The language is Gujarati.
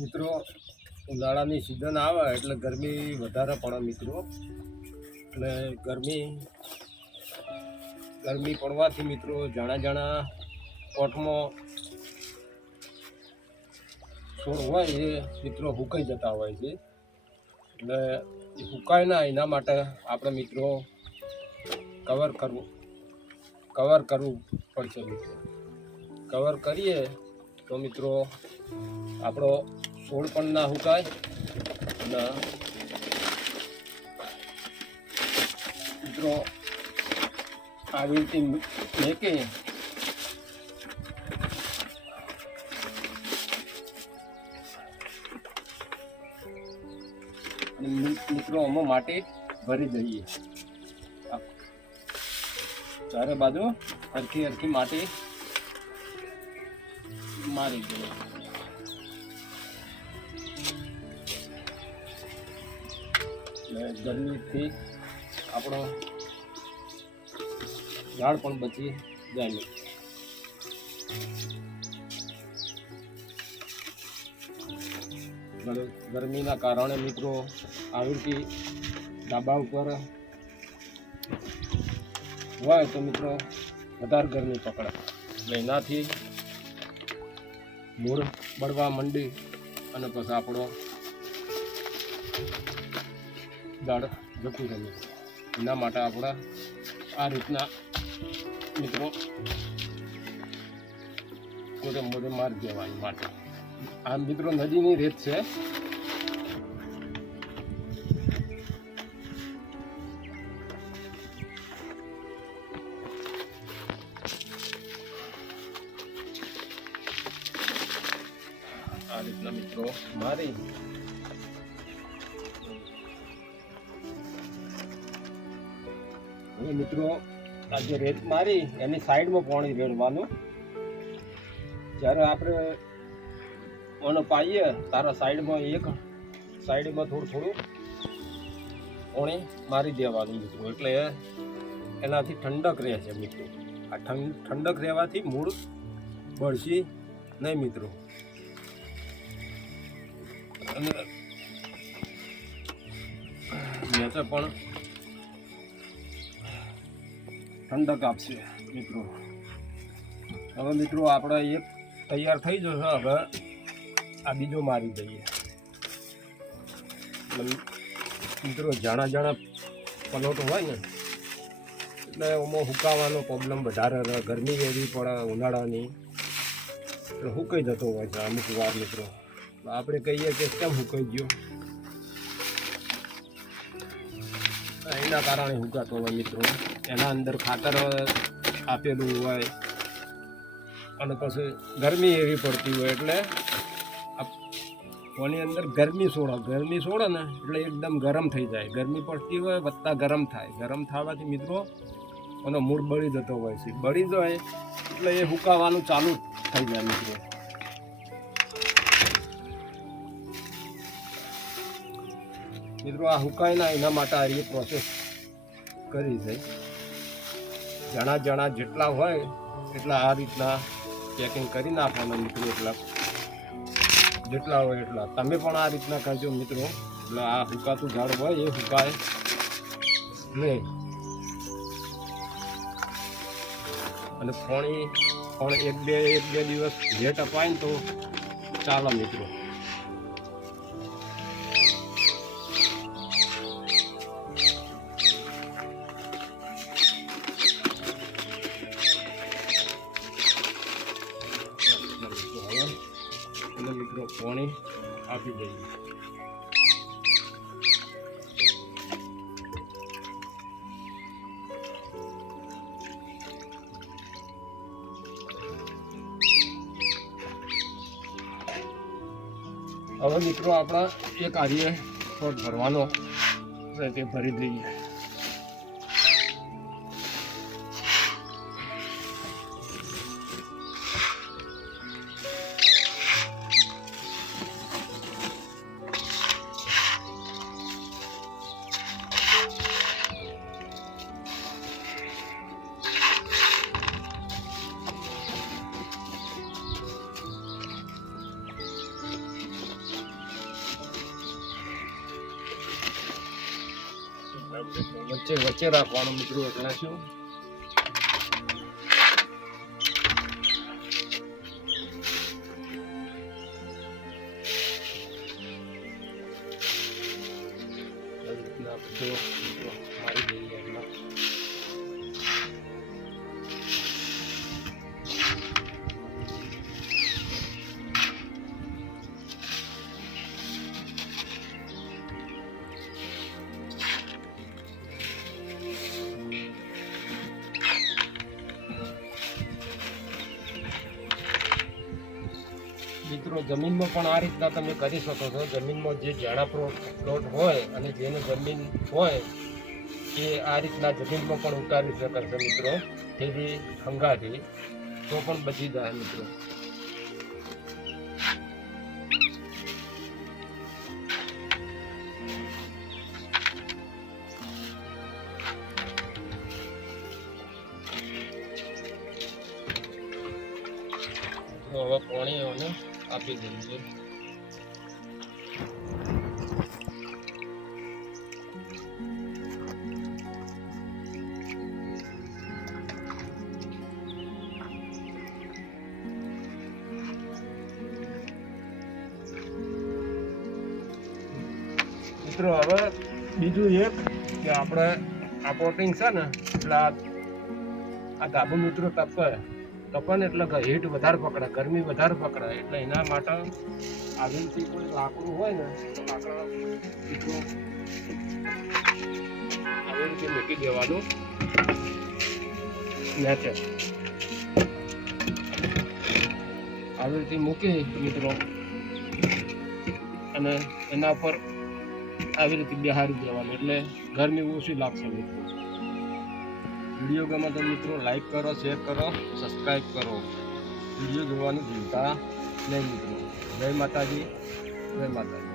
મિત્રો, ઉનાળાની સિઝન આવે એટલે ગરમી વધારે પડે મિત્રો. એટલે ગરમી ગરમી પડવાથી મિત્રો જાણા જાણા કોઠમાં છોડ હોય એ મિત્રો હુકાઈ જતા હોય છે. એટલે એ ના એના માટે આપણે મિત્રો કવર કરવું કવર કરવું પડશે મિત્રો. કવર કરીએ તો મિત્રો, આપણો છોડ પણ ના હુકાય. અને મિત્રો આવી રીતે મેકે. મિત્રો આમાં માટી ભરી દઈએ. ચારે બાજુ હરખી હરખી માટી મારી ગયો. એટલે ગરમીથી આપણો ઝાડ પણ બચી જાય ગરમીના કારણે મિત્રો આવી રીતે ધાબા ઉપર હોય તો મિત્રો વધારે ગરમી પકડે. એટલે એનાથી મૂળ બળવા મંડી અને પછી આપણો દાળ જતું રહે. એના માટે આપણે આ રીતના મિત્રો મોટે મોટે માર્ગ દેવાની માટે આ મિત્રો નદીની રેત છે મિત્રો મારી. હવે મિત્રો, આ જે રેત મારી, એની સાઈડમાં પાણી રેડવાનું. જ્યારે આપણે ઓનો પાઈએ, તારા સાઈડમાં એક, સાઈડમાં થોડું થોડું પાણી મારી દેવાનું મિત્રો. એટલે એનાથી ઠંડક રહે છે મિત્રો. આ ઠંડ, ઠંડક રહેવાથી મૂળ બળશે નહીં મિત્રો. અને તો પણ ઠંડક આપશે, મિત્રો. હવે મિત્રો, આપણે એક તૈયાર થઈ જશે હવે આ બીજો મારી દઈએ. મિત્રો, જાણા જાણા પલોટ હોય ને, એટલે એમાં હુકાવાનો પ્રોબ્લેમ વધારે રહે. ગરમી એવી પડે, ઉનાળાની. એટલે હુકાઈ જતો હોય છે અમુક વાર, મિત્રો. આપણે કહીએ કે કેમ હુકાઈ ગયો? એના કારણે હુકાતો હોય મિત્રો. એના અંદર ખાતર આપેલું હોય. અને પછી ગરમી એવી પડતી હોય એટલે કોની અંદર ગરમી સોડો. ગરમી સોડો ને એટલે એકદમ ગરમ થઈ જાય. ગરમી પડતી હોય વત્તા ગરમ થાય. ગરમ થવાથી મિત્રો એનો મૂળ બળી જતો હોય છે. બળી જાય એટલે એ હુકાવાનું ચાલુ થઈ જાય મિત્રો. મિત્રો, આ હુકાય ના એના માટે આ રીતે પ્રોસેસ કરી છે. જણા જણા જેટલા હોય એટલા આ રીતના ચેકિંગ કરી નાખવાના મિત્રો, એટલા. જેટલા હોય એટલા. તમે પણ આ રીતના કરજો મિત્રો. એટલે આ હુકાતું ઝાડ હોય એ હુકાય નહીં. અને પાણી પણ એક બે એક બે દિવસ લેટ અપાય ને તો ચાલો મિત્રો. પાણી આપી દઈએ. હવે મિત્રો આપણા એક છોડ ભરવાનો તે ભરી દઈએ. વચ્ચે વચ્ચે રાખવાનું મિત્રો એટલે શું? Thank રીતના મિત્રો, જમીનમાં પણ આ રીતના તમે કરી શકો છો. જમીનમાં જે ઝાડા પ્લોટ હોય અને જેને જમીન હોય એ આ રીતના જમીનમાં પણ ઉતારી શકે છે મિત્રો. જેથી હંગાથી તો પણ બચી જાય મિત્રો. હવે પાણી એને આપી દઈએ મિત્રો હવે બીજું એક કે આપણે આ પોટિંગ છે ને એટલે આ આ ધાબુ મિત્રો તપે તપન એટલે કે હીટ વધારે પકડે, ગરમી વધારે પકડે, એટલે એના માટે આવી કોઈ લાકડું હોય ને, તો લાકડા આવી રીતે મૂકી દેવાનું. નીચે. આવી રીતે મૂકી મિત્રો. અને એના પર આવી રીતે બિહારી દેવાનું, એટલે ગરમી ઓછી લાગશે મિત્રો. વીડિયો ગમે તો મિત્રો લાઈક કરો, શેર કરો સબસ્ક્રાઈબ કરો. વીડિયો જોવાનું ભૂલતા નહીં મિત્રો. જય માતાજી જય માતાજી.